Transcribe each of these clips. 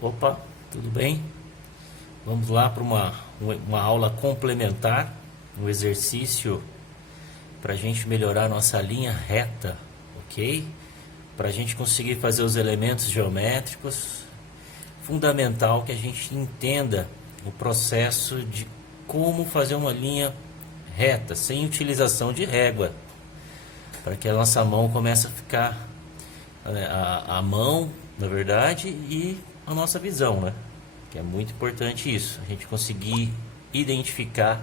Opa, tudo bem? Vamos lá para uma aula complementar, um exercício para a gente melhorar nossa linha reta, ok? Para a gente conseguir fazer os elementos geométricos, fundamental que a gente entenda o processo de como fazer uma linha reta, sem utilização de régua, para que a nossa mão comece a ficar, a mão, na verdade, e a nossa visão, né? Que é muito importante isso, a gente conseguir identificar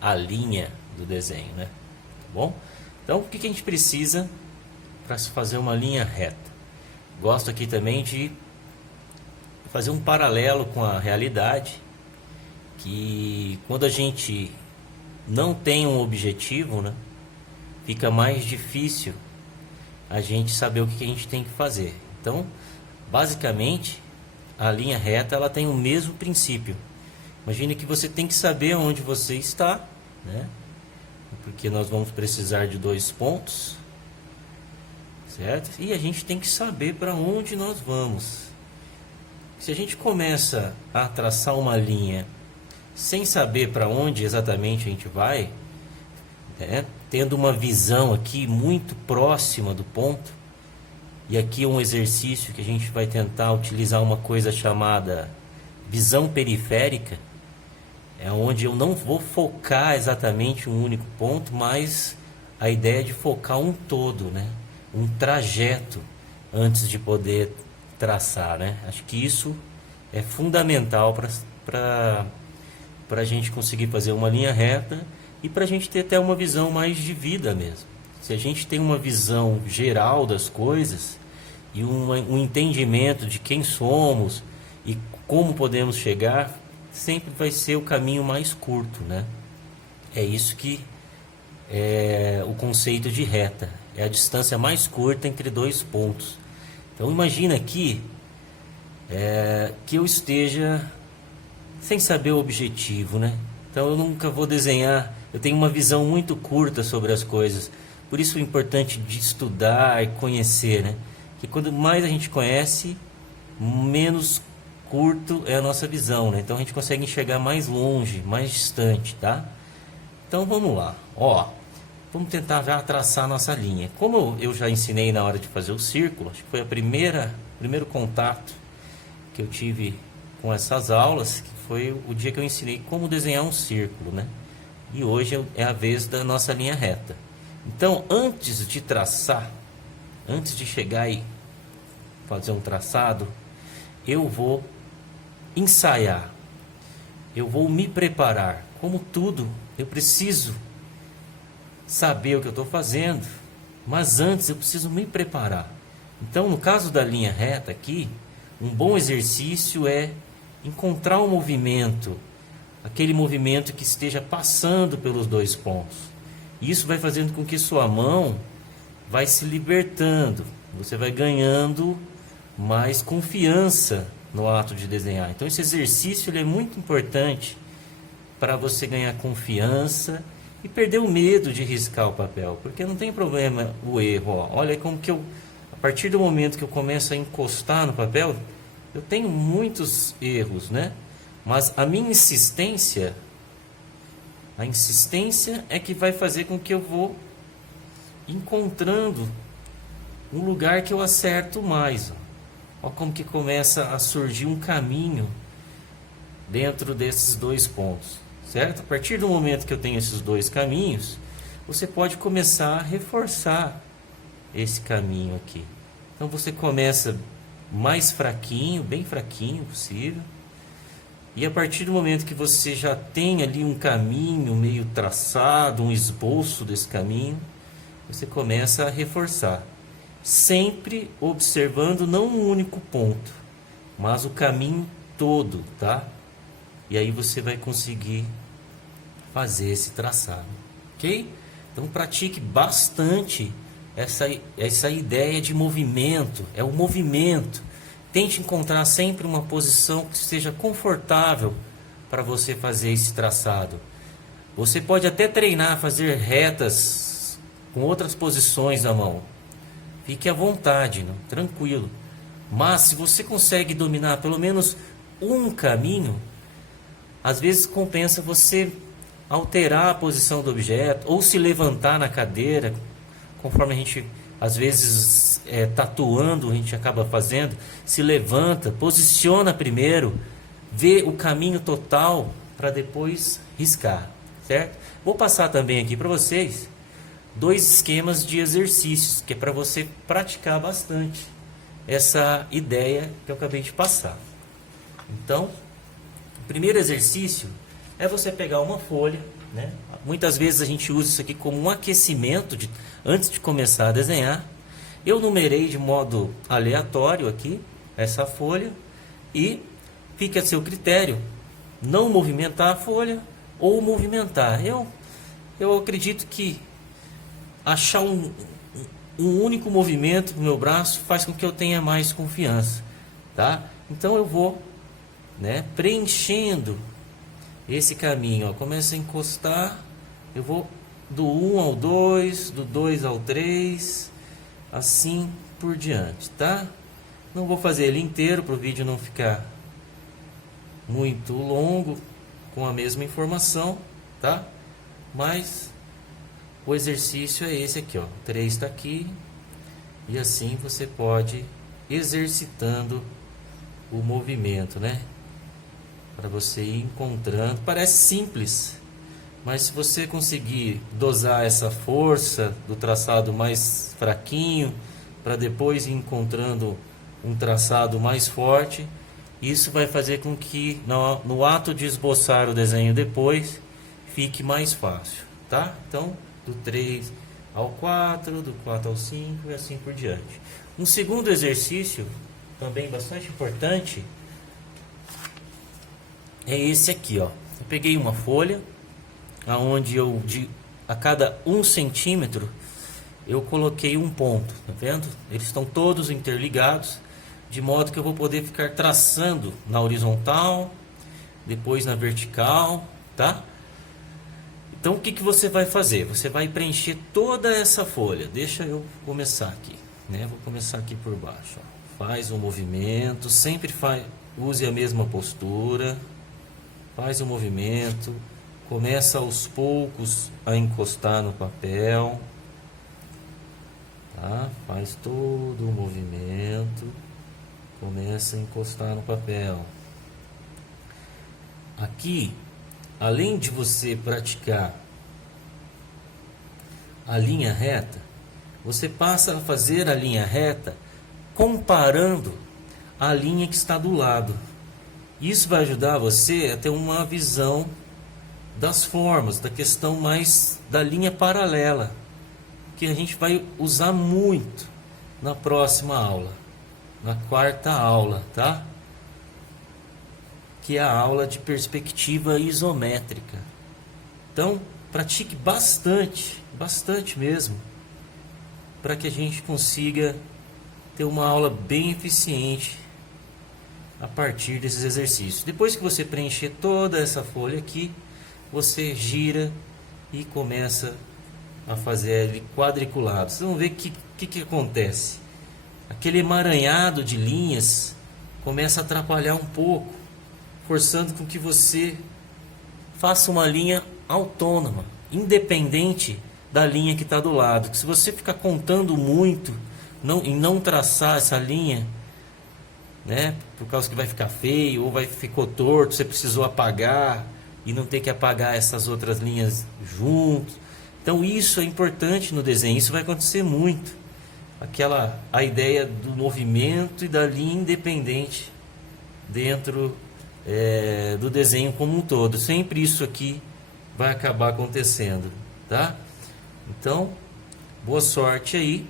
a linha do desenho, né? Tá bom? Então, o que a gente precisa para fazer uma linha reta? Gosto aqui também de fazer um paralelo com a realidade, que quando a gente não tem um objetivo, né, fica mais difícil a gente saber o que a gente tem que fazer. Então, basicamente, a linha reta ela tem o mesmo princípio. Imagine que você tem que saber onde você está, né? Porque nós vamos precisar de dois pontos, certo? E a gente tem que saber para onde nós vamos. Se a gente começa a traçar uma linha sem saber para onde exatamente a gente vai, né? Tendo uma visão aqui muito próxima do ponto, e aqui é um exercício que a gente vai tentar utilizar uma coisa chamada visão periférica, é onde eu não vou focar exatamente um único ponto, mas a ideia é de focar um todo, né? Um trajeto antes de poder traçar, né? Acho que isso é fundamental para a gente conseguir fazer uma linha reta e para a gente ter até uma visão mais de vida mesmo. Se a gente tem uma visão geral das coisas e um entendimento de quem somos e como podemos chegar, sempre vai ser o caminho mais curto, né? É isso que é o conceito de reta, é a distância mais curta entre dois pontos. Então imagina aqui que eu esteja sem saber o objetivo, né? Então eu nunca vou desenhar, eu tenho uma visão muito curta sobre as coisas. Por isso é importante de estudar e conhecer, né? Que quando mais a gente conhece, menos curto é a nossa visão, né? Então a gente consegue enxergar mais longe, mais distante, tá? Então vamos lá, ó. Vamos tentar já traçar a nossa linha. Como eu já ensinei na hora de fazer o círculo, acho que foi o primeiro contato que eu tive com essas aulas, que foi o dia que eu ensinei como desenhar um círculo, né? E hoje é a vez da nossa linha reta. Então, antes de traçar, antes de chegar e fazer um traçado, eu vou ensaiar, eu vou me preparar. Como tudo, eu preciso saber o que eu estou fazendo, mas antes eu preciso me preparar. Então, no caso da linha reta aqui, um bom exercício é encontrar um movimento, aquele movimento que esteja passando pelos dois pontos. Isso vai fazendo com que sua mão vai se libertando, você vai ganhando mais confiança no ato de desenhar. Então esse exercício ele é muito importante para você ganhar confiança e perder o medo de riscar o papel, porque não tem problema o erro. Ó. Olha como que a partir do momento que eu começo a encostar no papel, eu tenho muitos erros, né? Mas a minha insistência, é que vai fazer com que eu vou encontrando um lugar que eu acerto mais. Ó como que começa a surgir um caminho dentro desses dois pontos, certo? A partir do momento que eu tenho esses dois caminhos, você pode começar a reforçar esse caminho aqui. Então você começa mais fraquinho, bem fraquinho possível. E a partir do momento que você já tem ali um caminho meio traçado, um esboço desse caminho, você começa a reforçar. Sempre observando não um único ponto, mas o caminho todo, tá? E aí você vai conseguir fazer esse traçado, ok? Então pratique bastante essa ideia de movimento, é o movimento. Tente encontrar sempre uma posição que seja confortável para você fazer esse traçado. Você pode até treinar, fazer retas com outras posições da mão. Fique à vontade, não? Tranquilo. Mas se você consegue dominar pelo menos um caminho, às vezes compensa você alterar a posição do objeto ou se levantar na cadeira, conforme a gente às vezes tatuando, a gente acaba fazendo, se levanta, posiciona primeiro, vê o caminho total para depois riscar, certo? Vou passar também aqui para vocês 2 esquemas de exercícios, que é para você praticar bastante essa ideia que eu acabei de passar. Então, o primeiro exercício é você pegar uma folha, né? Muitas vezes a gente usa isso aqui como um aquecimento antes de começar a desenhar. Eu numerei de modo aleatório aqui essa folha e fica a seu critério não movimentar a folha ou movimentar. Eu acredito que achar um único movimento no meu braço faz com que eu tenha mais confiança, tá? Então eu vou, né, preenchendo esse caminho, ó. Começa a encostar, eu vou do 1 ao 2, do 2 ao 3, assim por diante, tá? Não vou fazer ele inteiro para o vídeo não ficar muito longo com a mesma informação, tá? Mas o exercício é esse aqui, ó. 3 está aqui. E assim você pode exercitando o movimento, né? Para você ir encontrando. Parece simples, mas se você conseguir dosar essa força do traçado mais fraquinho, para depois ir encontrando um traçado mais forte, isso vai fazer com que no ato de esboçar o desenho depois, fique mais fácil, tá? Então, do 3 ao 4, do 4 ao 5 e assim por diante. Um segundo exercício, também bastante importante, é esse aqui, ó. Eu peguei uma folha, aonde a cada 1 centímetro, eu coloquei um ponto, tá vendo? Eles estão todos interligados, de modo que eu vou poder ficar traçando na horizontal, depois na vertical, tá? Então o que você vai fazer? Você vai preencher toda essa folha. Deixa eu começar aqui, né? Vou começar aqui por baixo, ó. Faz um movimento, sempre use a mesma postura. Faz o movimento, começa aos poucos a encostar no papel, tá? Faz todo o movimento, começa a encostar no papel. Aqui, além de você praticar a linha reta, você passa a fazer a linha reta comparando a linha que está do lado. Isso vai ajudar você a ter uma visão das formas, da questão mais da linha paralela, que a gente vai usar muito na próxima aula, na 4ª aula, tá? Que é a aula de perspectiva isométrica. Então, pratique bastante, bastante mesmo, para que a gente consiga ter uma aula bem eficiente a partir desses exercícios. Depois que você preencher toda essa folha aqui, você gira e começa a fazer ele quadriculado. Vocês vão ver que acontece. Aquele emaranhado de linhas começa a atrapalhar um pouco, forçando com que você faça uma linha autônoma, independente da linha que está do lado. Se você ficar contando muito e não traçar essa linha, né, por causa que vai ficar feio ou ficou torto, você precisou apagar e não ter que apagar essas outras linhas junto. Então isso é importante no desenho, isso vai acontecer muito. A ideia do movimento e da linha independente dentro do desenho como um todo. Sempre isso aqui vai acabar acontecendo, tá? Então, boa sorte aí.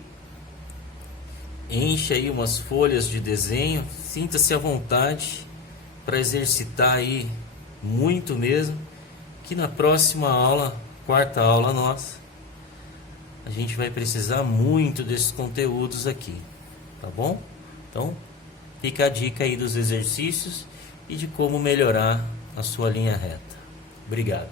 Enche aí umas folhas de desenho, sinta-se à vontade para exercitar aí muito mesmo, que na próxima aula, 4ª aula nossa, a gente vai precisar muito desses conteúdos aqui, tá bom? Então, fica a dica aí dos exercícios e de como melhorar a sua linha reta. Obrigado.